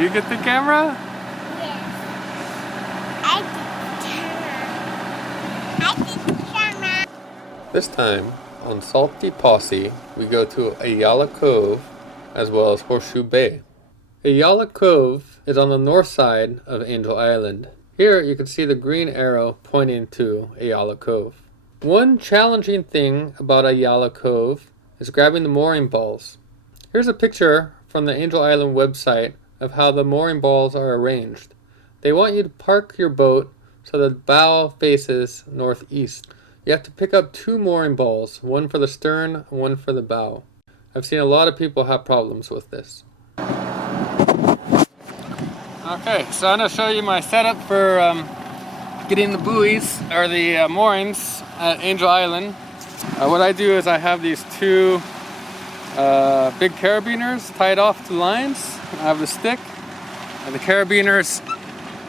you get the camera? Yes. I did the camera. This time, on Salty Posse, we go to Ayala Cove as well as Horseshoe Bay. Ayala Cove is on the north side of Angel Island. Here you can see the green arrow pointing to Ayala Cove. One challenging thing about Ayala Cove is grabbing the mooring balls. Here's a picture from the Angel Island website of how the mooring balls are arranged. They want you to park your boat so the bow faces northeast. You have to pick up 2 mooring balls, one for the stern and one for the bow. I've seen a lot of people have problems with this. Okay, so I'm going to show you my setup for getting the buoys, or the moorings at Angel Island. What I do is I have these 2 big carabiners tied off to lines. I have the stick, and the carabiners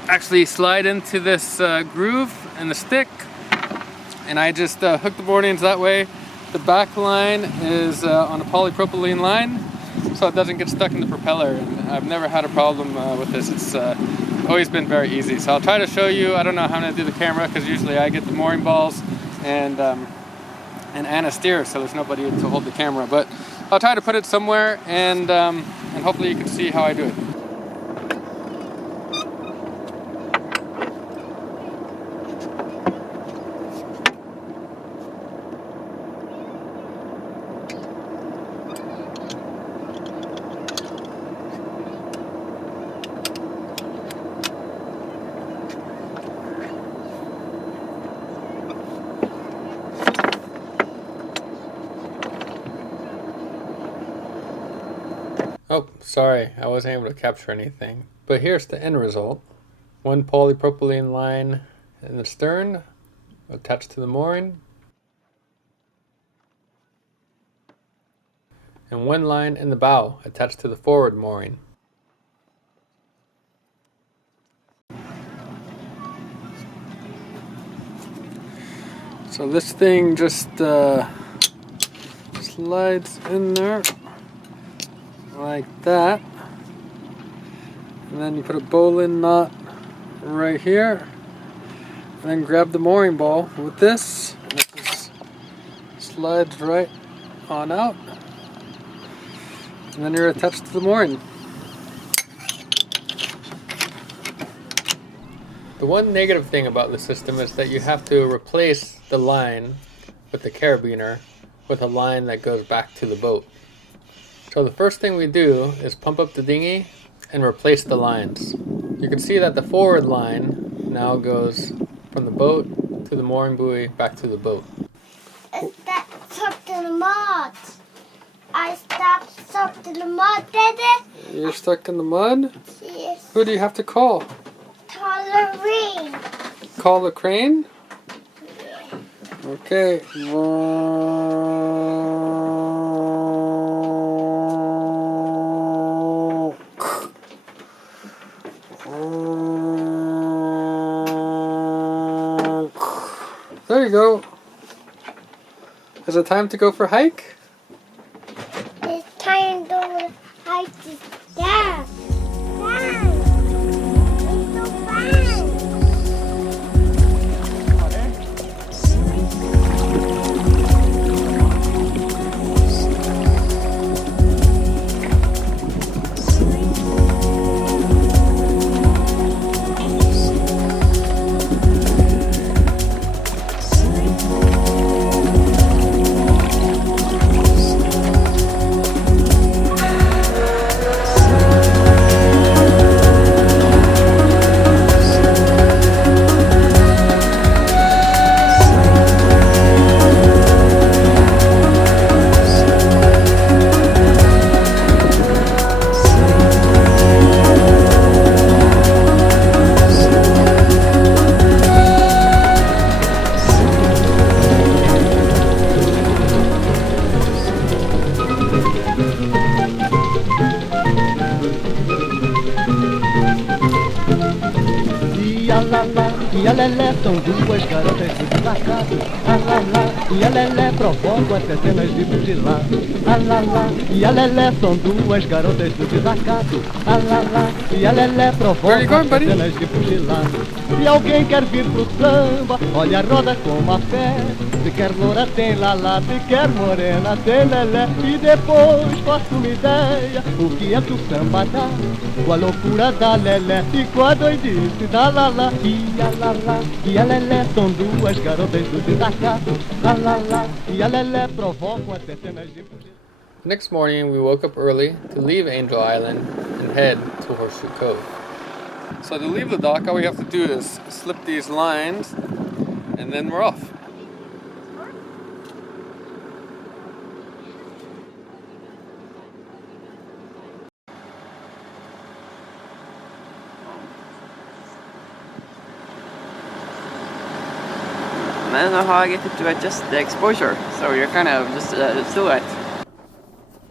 actually slide into this groove in the stick, and I just hook the boardings that way. The back line is on a polypropylene line, so it doesn't get stuck in the propeller, and I've never had a problem with this. It's always been very easy. So I'll try to show you. I don't know how I'm going to do the camera because usually I get the mooring balls and Anna steers, so there's nobody to hold the camera, but I'll try to put it somewhere, and hopefully you can see how I do it. Oh, sorry, I wasn't able to capture anything. But here's the end result. 1 polypropylene line in the stern, attached to the mooring. And 1 line in the bow, attached to the forward mooring. So this thing just slides in there like that, and then you put a bowline knot right here, and then grab the mooring ball with this, and it just slides right on out, and then you're attached to the mooring. The one negative thing about the system is that you have to replace the line with the carabiner with a line that goes back to the boat. So the first thing we do is pump up the dinghy and replace the lines. You can see that the forward line now goes from the boat to the mooring buoy back to the boat. Is that stuck in the mud? I stuck in the mud, Daddy. You're stuck in the mud? Yes. Who do you have to call? Tolerine. Call the crane? Okay. There you go. Is it time to go for a hike? It's time to hike this down. a lelé são duas garotas do desacato. A lá e a lelé provocam até cenas de fuzilar. A lá e a lelé são duas garotas do desacato. A lá e a lelé provocam até cenas de fuzilar. Se alguém quer vir pro samba, olha a roda com a fé. Se quer loura tem lalá, se quer morena tem lelé. E depois faço uma ideia, o que é que o samba dá? Com a loucura da lelé e com a doidice da lalá. E a lalá e a lelé são duas garotas do desacato. A lalá e a lelé provocam até cenas de... Next morning, we woke up early to leave Angel Island and head to Horseshoe Cove. So to leave the dock, all we have to do is slip these lines, and then we're off. I don't know how I get to adjust the exposure, so you're kind of just silhouette.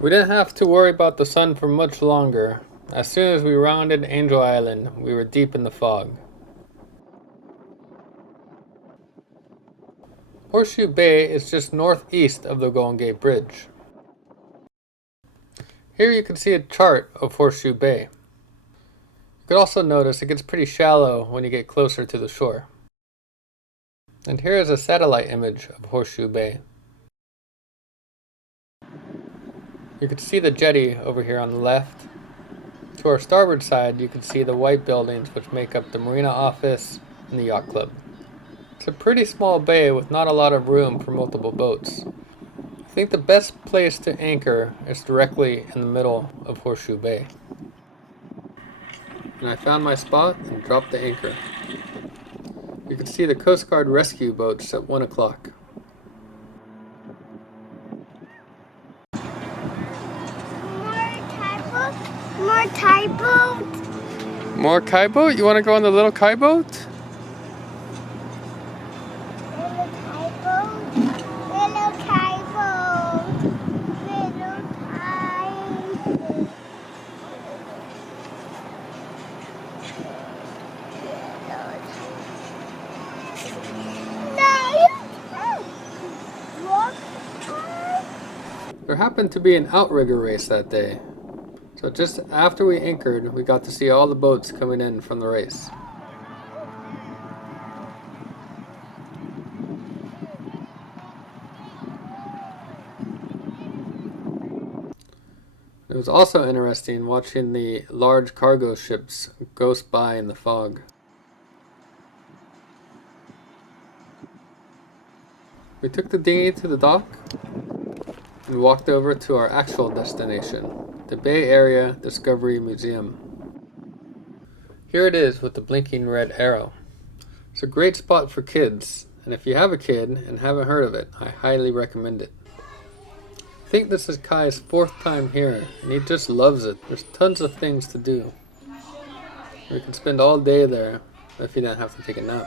We didn't have to worry about the sun for much longer. As soon as we rounded Angel Island, we were deep in the fog. Horseshoe Bay is just northeast of the Golden Gate Bridge. Here you can see a chart of Horseshoe Bay. You could also notice it gets pretty shallow when you get closer to the shore. And here is a satellite image of Horseshoe Bay. You can see the jetty over here on the left. To our starboard side, you can see the white buildings which make up the marina office and the yacht club. It's a pretty small bay with not a lot of room for multiple boats. I think the best place to anchor is directly in the middle of Horseshoe Bay. And I found my spot and dropped the anchor. You can see the Coast Guard rescue boats at 1 o'clock. More Thai boat. More kai boat? You want to go on the little kai boat? Little Thai boat. Little Thai boat. Little Thai. There happened to be an outrigger race that day. So just after we anchored, we got to see all the boats coming in from the race. It was also interesting watching the large cargo ships ghost by in the fog. We took the dinghy to the dock and walked over to our actual destination, the Bay Area Discovery Museum. Here it is with the blinking red arrow. It's a great spot for kids, and if you have a kid and haven't heard of it, I highly recommend it. I think this is Kai's 4th time here, and he just loves it. There's tons of things to do. We can spend all day there if you don't have to take a nap.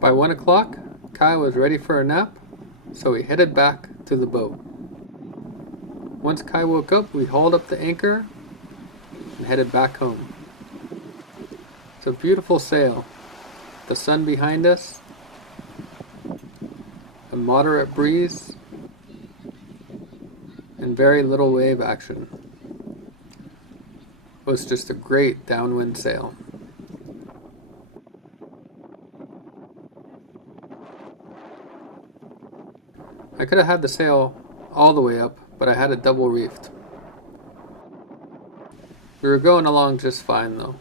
By 1 o'clock, Kai was ready for a nap, so we headed back to the boat. Once Kai woke up, we hauled up the anchor and headed back home. It's a beautiful sail. The sun behind us, a moderate breeze, and very little wave action. It was just a great downwind sail. I could have had the sail all the way up, but I had it double reefed. We were going along just fine though.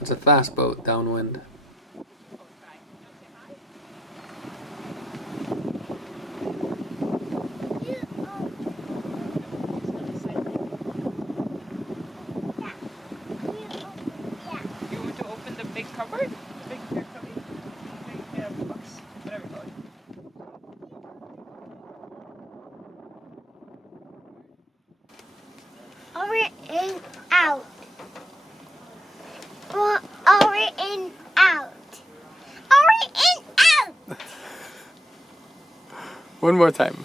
It's a fast boat downwind. You want to open the big cupboard? Big box, whatever you call it. Over and out. Over and out. Over and out. One more time.